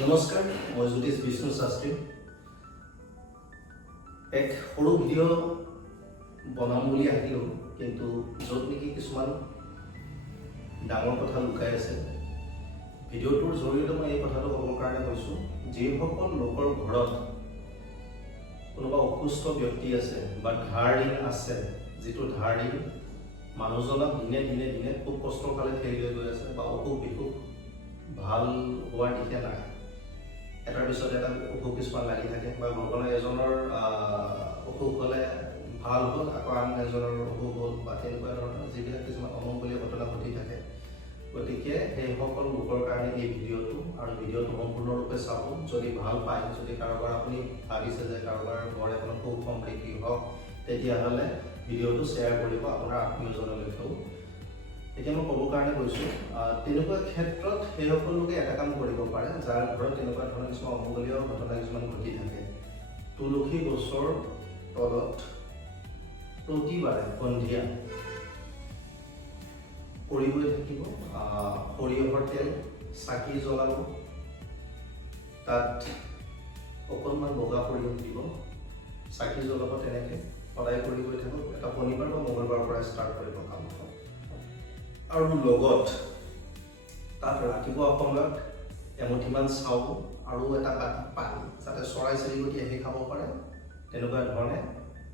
নমস্কাৰ, মই জ্যোতিষ বিষ্ণু শাস্ত্ৰী। এক সৰু ভিডিঅ' বনাম বুলি আহিলোঁ, কিন্তু য'ত নেকি কিছুমান ডাঙৰ কথা লুকাই আছে। ভিডিঅ'টোৰ জৰিয়তে মই এই কথাটো ক'বৰ কাৰণে কৈছোঁ, যিসকল লোকৰ ঘৰত কোনোবা অসুস্থ ব্যক্তি আছে বা ধাৰ ঋণ আছে, যিটো ধাৰ ঋণ মানুহজনক দিনে দিনে দিনে খুব কষ্টৰ ফালে ঠেলি লৈ গৈ আছে বা অসুখ বিসুখ ভাল হোৱাৰ দিশে নাই, এটাৰ পিছত এটা অসুখ কিছুমান লাগি থাকে বা ঘৰখনৰ এজনৰ অসুখ হ'লে ভাল হ'ল, আকৌ আন এজনৰ অসুখ হ'ল বা তেনেকুৱা ধৰণৰ যিবিলাক কিছুমান অমংগলীয় ঘটনা ঘটি থাকে। গতিকে সেইসকল লোকৰ কাৰণে এই ভিডিঅ'টো, আৰু ভিডিঅ'টো সম্পূৰ্ণৰূপে চাব। যদি ভাল পায়, যদি কাৰোবাৰ আপুনি ভাবিছে যে কাৰোবাৰ ঘৰ এখনত সুখ সমৃদ্ধি হওক, তেতিয়াহ'লে ভিডিঅ'টো শ্বেয়াৰ কৰিব আপোনাৰ আত্মীয়জনলৈকেও। এতিয়া মই ক'বৰ কাৰণে কৈছোঁ, তেনেকুৱা ক্ষেত্ৰত সেইসকল লোকে এটা কাম কৰিব পাৰে, যাৰ ঘৰত তেনেকুৱা ধৰণৰ কিছুমান অমংগলীয় ঘটনা কিছুমান ঘটি থাকে। তুলসী গছৰ তলত প্ৰতিবাৰে সন্ধিয়া কৰি গৈ থাকিব, সৰিয়হৰ তেল চাকি জ্বলাব, তাত অকণমান বগা সৰিয়হ দিব, চাকি জ্বলাব, তেনেকৈ সদায় কৰি গৈ থাকক। এটা শনিবাৰ বা মঙলবাৰৰ পৰা ষ্টাৰ্ট কৰিব কামখন। আৰু লগত তাত ৰাতিপুৱা সময়ত এমুঠিমান চাউল আৰু এটা বাতি পানী, যাতে চৰাই চিৰিকটি আহি খাব পাৰে, তেনেকুৱা ধৰণে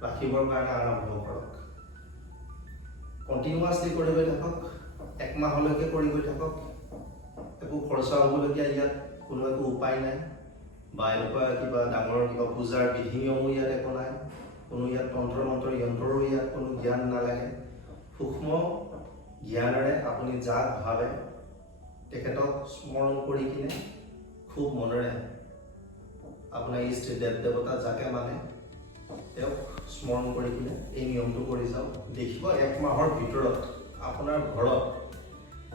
ৰাখিবৰ কাৰণে আৰম্ভ কৰক। কণ্টিনিউৱাছলি কৰি গৈ থাকক, 1 মাহলৈকে কৰি গৈ থাকক। একো খৰচা হ'বলগীয়া ইয়াত কোনো একো উপায় নাই, বা এনেকুৱা কিবা ডাঙৰ কিবা পূজাৰ বিধি নিয়মো ইয়াত একো নাই, কোনো ইয়াত তন্ত্ৰ মন্ত্ৰ যন্ত্ৰৰো ইয়াত কোনো জ্ঞান নালাগে। সূক্ষ্ম জ্ঞানেৰে আপুনি যাক ভাবে তেখেতক স্মৰণ কৰি কিনে খুব মনেৰে আপোনাৰ ইষ্ট দেৱ দেৱতা যাকে মানে তেওঁক স্মৰণ কৰি কিনে এই নিয়মটো কৰি যাওক। দেখিব 1 মাহৰ ভিতৰত আপোনাৰ ঘৰত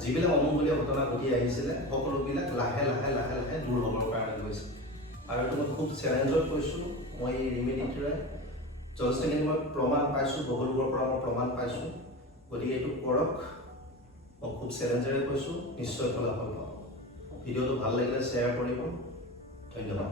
যিবিলাক অমংগলীয় ঘটনা ঘটি আহিছিলে, সকলোবিলাক লাহে লাহে লাহে লাহে দূৰ হ'বৰ কাৰণে গৈছে। আৰু এইটো মই খুব চেলেঞ্জত কৈছোঁ। মই এই ৰেমেডিটোৰে যথেষ্টখিনি মই প্ৰমাণ পাইছোঁ, বহুলোকৰ পৰা মই প্ৰমাণ পাইছোঁ। গতিকে এইটো কৰক, মই খুব চেলেঞ্জেৰে কৈছোঁ, নিশ্চয় ফলাফল পাব। ভিডিঅ'টো ভাল লাগিলে শ্বেয়াৰ কৰিব। ধন্যবাদ।